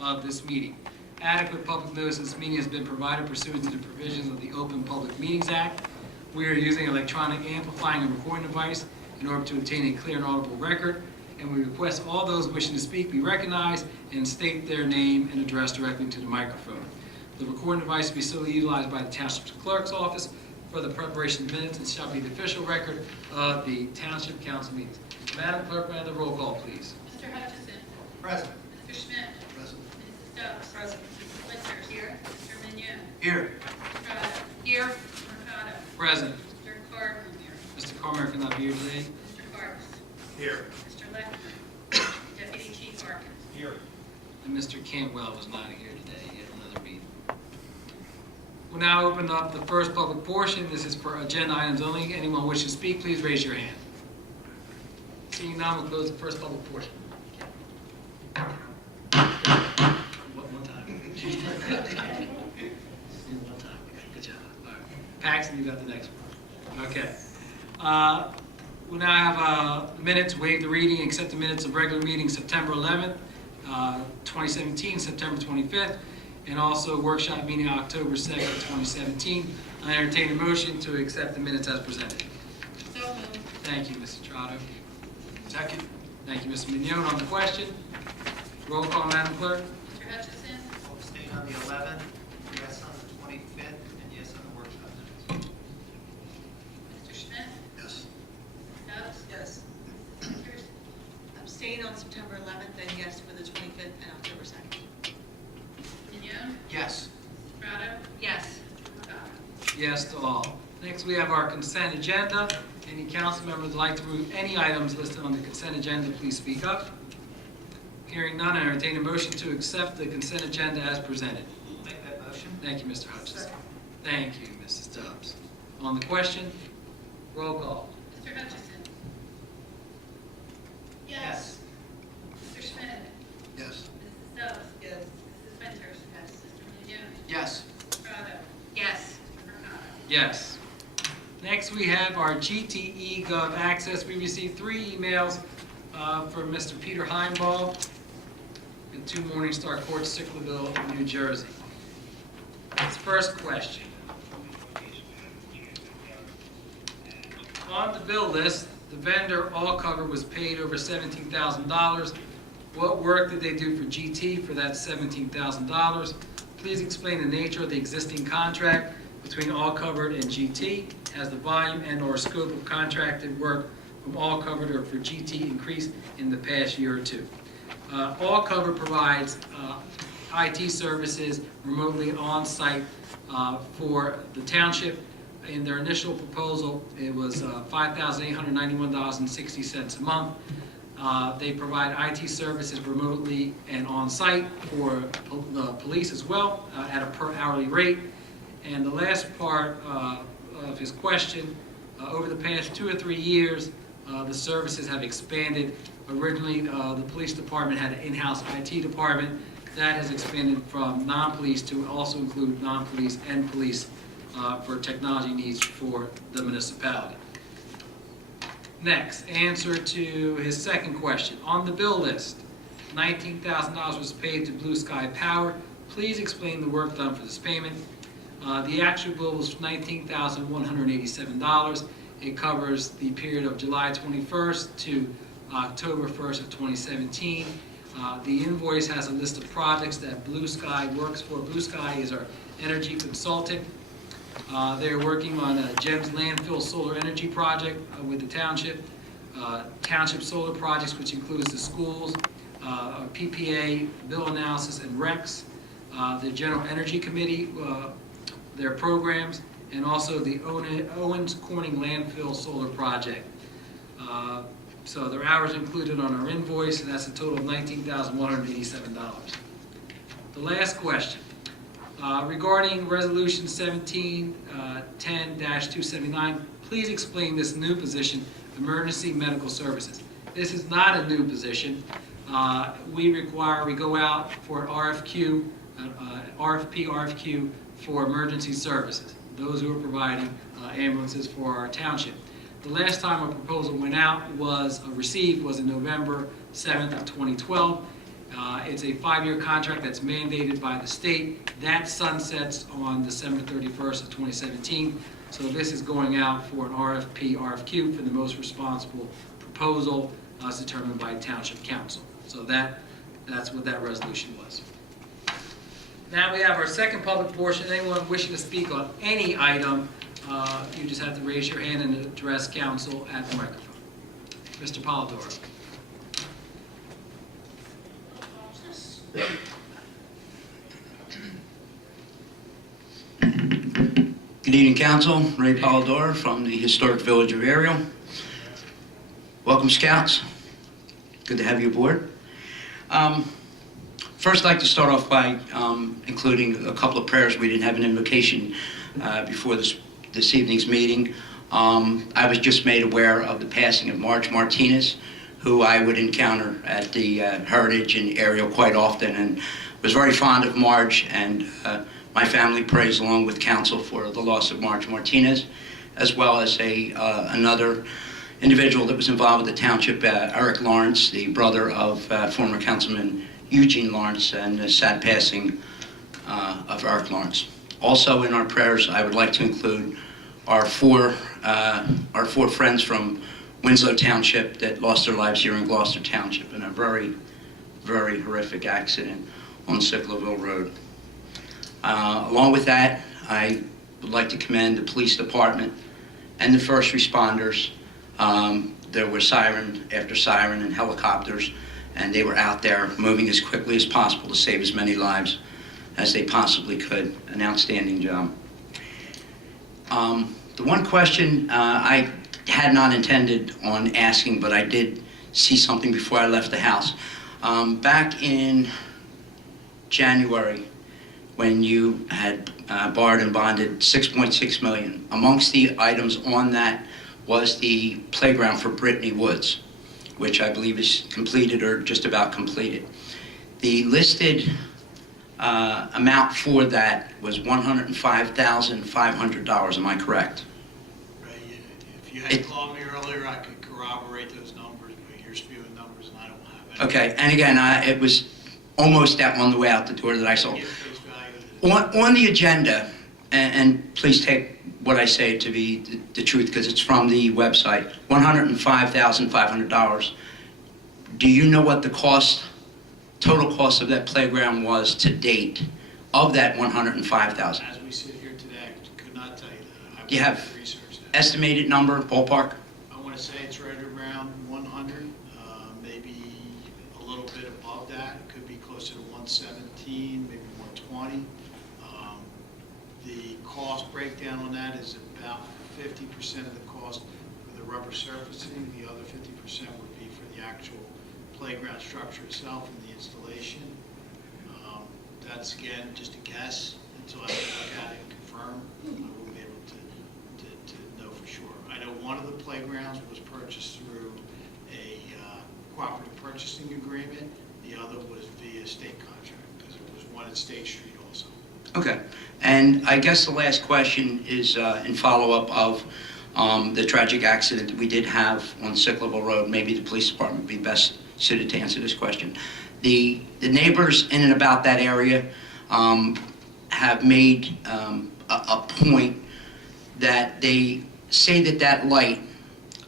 of this meeting. Adequate public notice of this meeting has been provided pursuant to the provisions of the Open Public Meetings Act. We are using electronic amplifying and recording device in order to obtain a clear and audible record, and we request all those wishing to speak be recognized and state their name and address directly to the microphone. The recording device will be solely utilized by the Township Clerk's Office for the preparation of minutes and shall be the official record of the Township Council meetings. Madam Clerk, may I have the roll call, please? Mr. Hutchison. Present. Mr. Schmidt. Present. Mrs. Stubbs. Present. Mrs. Winters. Here. Mr. Mignon. Here. Mr. Strada. Here. Mr. Mercado. Present. Mr. Carver. Here. Mr. Carmer cannot be here today. Mr. Parks. Here. Mr. Lechman. Deputy Chief Harkins. Here. And Mr. Cantwell was not here today. He had another meeting. We'll now open up the first public portion. This is for agenda items only. Anyone wishing to speak, please raise your hand. Seeing none, we'll close the first public portion. One time. One time. Good job. All right. Paxton, you got the next one. Okay. We'll now have the minutes, waive the reading, accept the minutes of regular meeting September 11th, 2017, September 25th, and also workshop meeting October 2nd, 2017. I entertain a motion to accept the minutes as presented. So moved. Thank you, Mr. Trotto. Second. Thank you, Mr. Mignon. On the question, roll call, Madam Clerk. Mr. Hutchison. Abstain on the 11th, yes on the 25th, and yes on the workshop minutes. Mr. Schmidt. Yes. Mrs. Stubbs. Yes. Mrs. Winters. Abstain on September 11th and yes for the 25th and October 2nd. Mignon. Yes. Mrs. Strada. Yes. Mr. Mercado. Yes to all. Next, we have our consent agenda. Any council members would like to remove any items listed on the consent agenda, please speak up. Hearing none, I entertain a motion to accept the consent agenda as presented. Make that motion. Thank you, Mr. Hutchison. Thank you, Mrs. Stubbs. On the question, roll call. Mr. Hutchison. Yes. Mr. Schmidt. Yes. Mrs. Stubbs. Yes. Mrs. Winters. Yes. Mr. Mignon. Yes. Mrs. Strada. Yes. Mr. Mercado. Yes. Next, we have our GTE Gov access. We received 3 emails from Mr. Peter Heimball and 2 Morningstar Court, Sicklerville, New Jersey. His first question. On the bill list, the vendor All Cover was paid over $17,000. What work did they do for GT for that $17,000? Please explain the nature of the existing contract between All Covered and GT. Has the volume and or scope of contracted work from All Covered or for GT increased in the past year or two? All Covered provides IT services remotely on-site for the township. In their initial proposal, it was $5,891.60 a month. They provide IT services remotely and on-site for the police as well at a per hourly rate. And the last part of his question, over the past 2 or 3 years, the services have expanded. Originally, the police department had an in-house IT department. That has expanded from non-police to also include non-police and police for technology needs for the municipality. Next, answer to his second question. On the bill list, $19,000 was paid to Blue Sky Power. Please explain the work done for this payment. The actual bill was $19,187. It covers the period of July 21st to October 1st of 2017. The invoice has a list of projects that Blue Sky works for. Blue Sky is our energy consultant. They're working on a GEMS landfill solar energy project with the township solar projects, which includes the schools, PPA, bill analysis, and RECs, the General Energy Committee, their programs, and also the Owens Corning landfill solar project. So their hours included on our invoice, and that's a total of $19,187. The last question. Regarding Resolution 1710-279, please explain this new position, Emergency Medical Services. This is not a new position. We go out for RFQ for emergency services, those who are providing ambulances for our township. The last time a proposal went out received was in November 7th of 2012, It's a 5-year contract that's mandated by the state. That sunsets on December 31st of 2017. So this is going out for an RFP, RFQ for the most responsible proposal as determined by Township Council. So that's what that resolution was. Now we have our second public portion. Anyone wishing to speak on any item, you just have to raise your hand and address council at the microphone. Mr. Polidoro. Good evening, Council. Ray Polidoro from the Historic Village of Ariel. Welcome, Scouts. Good to have you aboard. First, I'd like to start off by including a couple of prayers. We didn't have an invocation before this evening's meeting. I was just made aware of the passing of Marge Martinez, who I would encounter at the Heritage in Ariel quite often, and was very fond of Marge, and my family prays along with council for the loss of Marge Martinez, as well as another individual that was involved with the township, Eric Lawrence, the brother of former Councilman Eugene Lawrence, and the sad passing of Eric Lawrence. Also in our prayers, I would like to include our four friends from Winslow Township that lost their lives here in Gloucester Township in a very, very horrific accident on Sicklerville Rd. Along with that, I would like to commend the police department and the first responders. There were siren after siren and helicopters, and they were out there moving as quickly as possible to save as many lives as they possibly could. An outstanding job. The one question I had not intended on asking, but I did see something before I left the house. Back in January, when you had borrowed and bonded $6.6 million, amongst the items on that was the playground for Britney Woods, which I believe is completed or just about completed. The listed amount for that was $105,500. Am I correct? Right, if you had called me earlier, I could corroborate those numbers, but you're spewing numbers and I don't have any. Okay, and again, it was almost on the way out the door that I saw. Give face value. On the agenda, and please take what I say to be the truth because it's from the website, $105,500. Do you know what the total cost of that playground was to date of that $105,000? As we sit here today, I could not tell you that. I would You have to research that. Estimated number, ballpark? I want to say it's right around 100, maybe a little bit above that. It could be closer to 117, maybe 120. The cost breakdown on that is about 50% of the cost for the rubber surfacing. The other 50% would be for the actual playground structure itself and the installation. That's, again, just a guess. Until I look at it and confirm, I won't be able to know for sure. I know one of the playgrounds was purchased through a cooperative purchasing agreement. The other was via state contract, because there was one at State Street also. Okay, and I guess the last question is in follow-up of the tragic accident that we did have on Sicklerville Road. Maybe the police department would be best suited to answer this question. The neighbors in and about that area have made a point that they say that light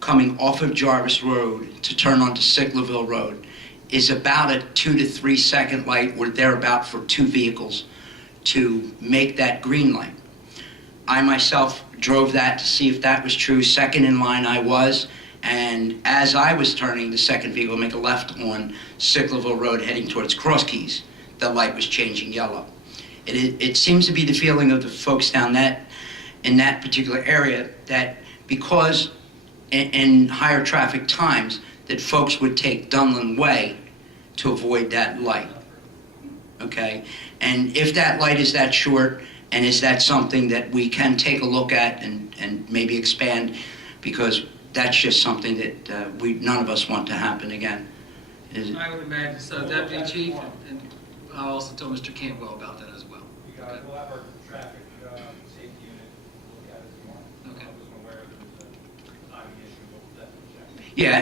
coming off of Jarvis Road to turn onto Sicklerville Road is about a 2 to 3 second light or thereabout for two vehicles to make that green light. I myself drove that to see if that was true. Second in line I was, and as I was turning the second vehicle to make a left on Sicklerville Road heading towards Cross Keys, the light was changing yellow. It seems to be the feeling of the folks down in that particular area that because in higher traffic times that folks would take Dunlin Way to avoid that light. Okay, and if that light is that short, and is that something that we can take a look at and maybe expand, because that's just something that none of us want to happen again. I would imagine so. Deputy Chief, and I'll also tell Mr. Cantwell about that as well. We'll have our traffic safety unit look at it tomorrow. Okay. I wasn't aware there was a timing issue, but we'll definitely check. Yeah,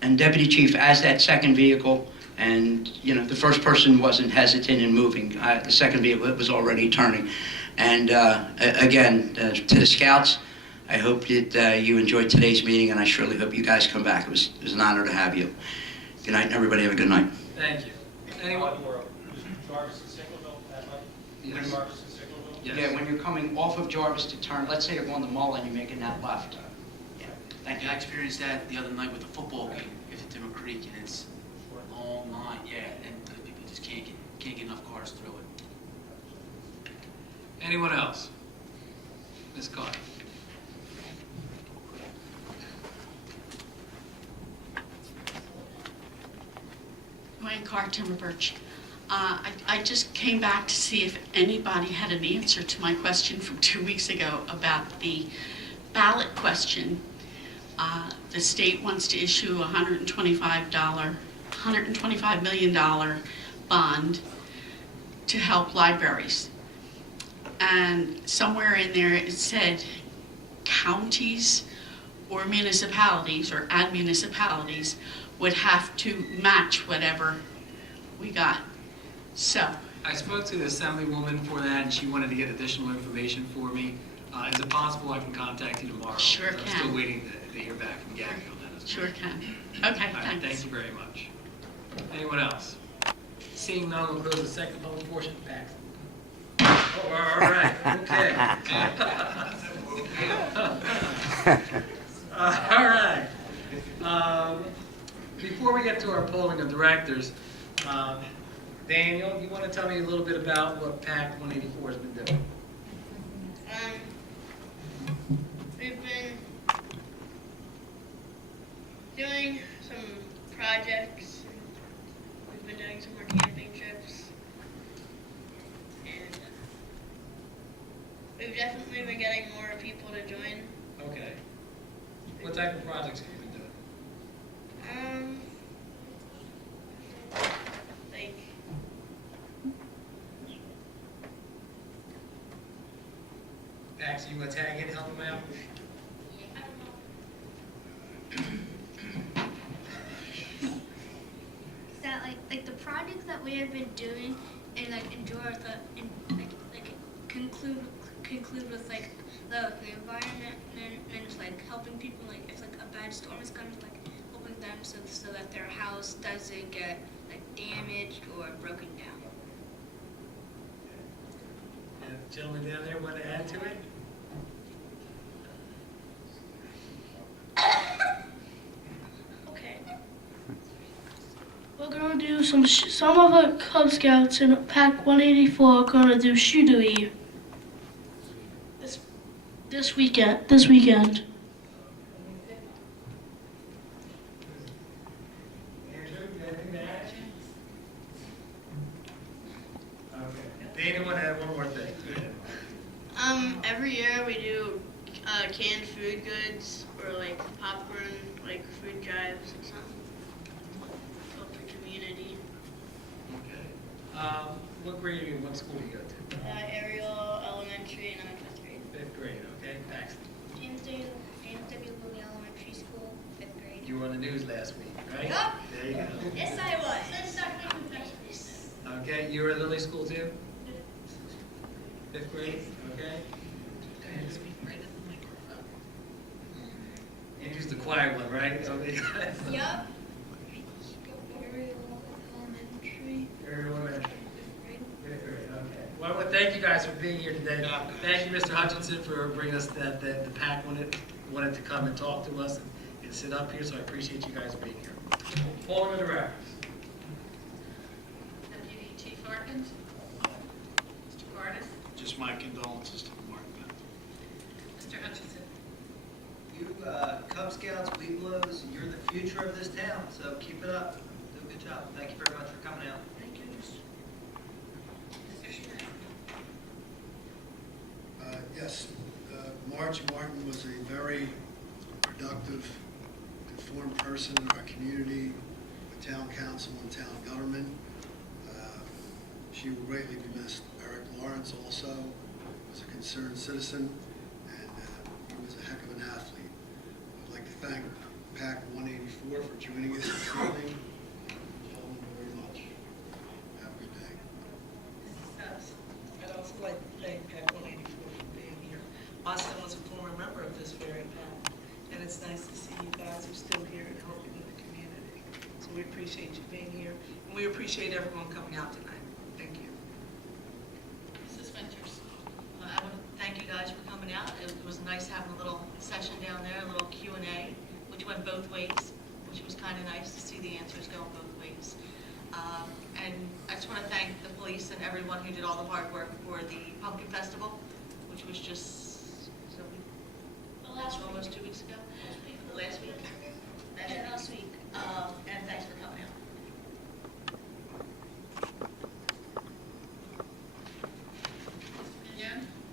and Deputy Chief, as that second vehicle And, you know, the first person wasn't hesitant in moving. The second vehicle was already turning. And again, to the Scouts, I hope that you enjoyed today's meeting, and I surely hope you guys come back. It was an honor to have you. Good night, everybody. Have a good night. Thank you. Anyone? Jarvis and Sicklerville, that way? Yes. Jarvis and Sicklerville? Yes. Yeah, when you're coming off of Jarvis to turn, let's say you're going to Mullen, you're making that left. Yeah, thank you. I experienced that the other night with the football game, if it's Timber Creek, and it's a long line, yeah, and the people just can't get enough cars through it. Anyone else? Ms. Carter? Wayne Carr, Timber Birch. I just came back to see if anybody had an answer to my question from 2 weeks ago about the ballot question. The state wants to issue a $125 million bond to help libraries. And somewhere in there it said counties or municipalities or ad municipalities would have to match whatever we got. So, I spoke to the Assemblywoman for that, and she wanted to get additional information for me. Is it possible I can contact you tomorrow? Sure I'm can. still waiting to hear back from Gabby on that as well. sure can. Okay, All right, thanks. thank you very much. Anyone else? Seeing none, we'll close the second public portion. Back. Oh, all right, okay. All right. Before we get to our polling of directors, Daniel, you want to tell me a little bit about what PAC 184 has been doing? We've been doing some projects. We've been doing some more camping trips. And we've definitely been getting more people to join. Okay. What type of projects have you been doing? Like Max, you want to tag in, help them out? That like the projects that we have been doing and like enjoy the conclude with like the environment and just like helping people like if like a bad storm is coming, like helping them so that their house doesn't get like damaged or broken down. Gentleman down there want to add to it? Okay. We're gonna do some of the Cub Scouts in PAC 184 are gonna do shootery this weekend. Andrew, you got anything to add? Okay. Dana want to add one more thing. Go ahead. every year we do canned food goods or like popcorn, like food drives and something. Help the community. Okay. What grade are you in? What school do you go to? Ariel Elementary and I'm in 5th grade. 5th grade, okay. Paxton. James W. Louis Elementary School, 5th grade. You were on the news last week, right? Yup. There you go. Yes, I was. Okay, you were at Lily School too? 5th grade, okay. Andrew's the quiet one, right? Okay. Yup. Very well. 5th grade, okay. Well, I want to thank you guys for being here today. Thank you, Mr. Hutchinson, for bringing us that the PAC wanted to come and talk to us and sit up here, so I appreciate you guys being here. Polling of directors. Deputy Chief Harkins? Mr. Cardis? Just my condolences to Mark Bent. Mr. Hutchinson? You Cub Scouts, Weeblos, you're the future of this town, so keep it up. Do a good job. Thank you very much for coming out. Thank you. Mr. Schmidt? Yes, Marge Martin was a very productive, informed person in our community, the town council and town government. She will greatly be missed. Eric Lawrence also was a concerned citizen, and he was a heck of an athlete. I'd like to thank PAC 184 for joining us this evening. Gentlemen, very we appreciate you being here, and we appreciate everyone coming out tonight. Thank you. Mrs. Ventures. I want to thank you guys for coming out. It was nice having a little session down there, a little Q&A, which went both ways, which was kind of nice to see the answers going both ways. And I just want to thank the police and everyone who did all the hard work for the Pumpkin Festival, which was just almost 2 weeks ago. Last week. Last week. And thanks for coming out.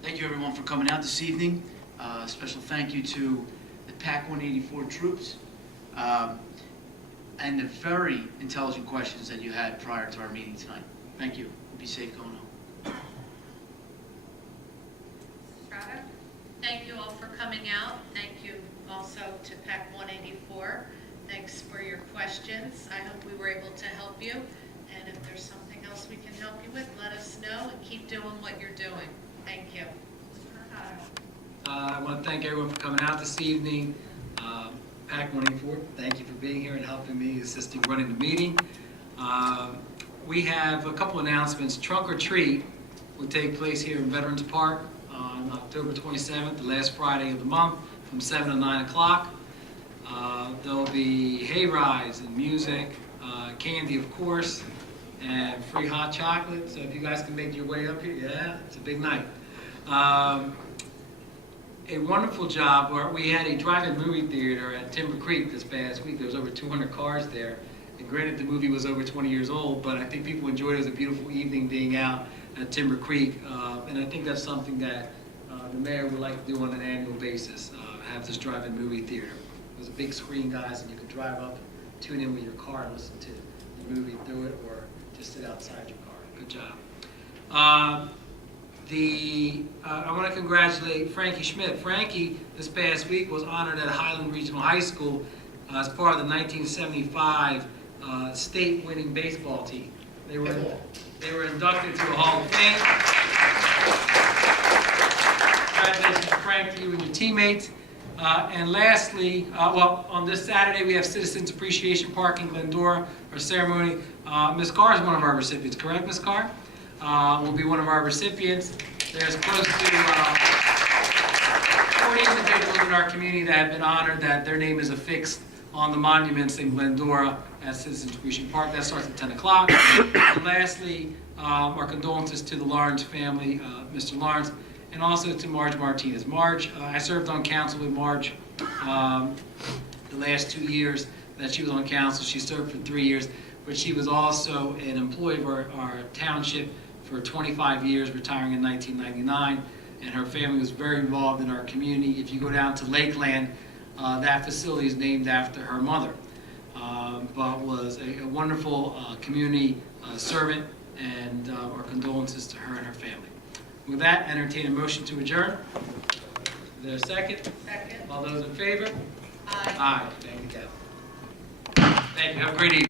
Thank you, everyone, for coming out this evening. Special thank you to the PAC 184 troops and the very intelligent questions that you had prior to our meeting tonight. Thank you. Be safe going home. Strada? Thank you all for coming out. Thank you also to PAC 184. Thanks for your questions. I hope we were able to help you. And if there's something else we can help you with, let us know and keep doing what you're doing. Thank you. I want to thank everyone for coming out this evening. PAC 184, thank you for being here and helping me, assisting running the meeting. We have a couple announcements. Trunk or Treat will take place here in Veterans Park on October 27th, the last Friday of the month, from 7 to 9 o'clock. There'll be hay rides and music, candy, of course, and free hot chocolate. So if you guys can make your way up here, yeah, it's a big night. A wonderful job where we had a drive-in movie theater at Timber Creek this past week. There was over 200 cars there. And granted, the movie was over 20 years old, but I think people enjoyed it. It was a beautiful evening being out at Timber Creek. And I think that's something that the mayor would like to do on an annual basis, have this drive-in movie theater. It was a big screen, guys, and you could drive up, tune in with your car, and listen to the movie through it, or just sit outside your car. Good job. I want to congratulate Frankie Schmidt. Frankie, this past week, was honored at Highland Regional High School as part of the 1975 state-winning baseball team. They were inducted into the Hall of Fame. Congratulations, Frank, to you and your teammates. And lastly, on this Saturday, we have Citizens Appreciation Park in Glendora, our ceremony. Ms. Carr is one of our recipients, correct, Ms. Carr? Will be one of our recipients. There's close to 40 individuals in our community that have been honored that their name is affixed on the monuments in Glendora at Citizens Appreciation Park. That starts at 10 o'clock. And lastly, our condolences to the Lawrence family, Mr. Lawrence, and also to Marge Martinez. Marge, I served on council with Marge the last 2 years that she was on council. She served for 3 years, but she was also an employee of our township for 25 years, retiring in 1999, and her family was very involved in our community. If you go down to Lakeland, that facility is named after her mother, but was a wonderful community servant, and our condolences to her and her family. With that, entertain a motion to adjourn. Is there a second? Second. All those in favor? Aye. Aye. Thank you, Deb. Thank you. Have a great evening.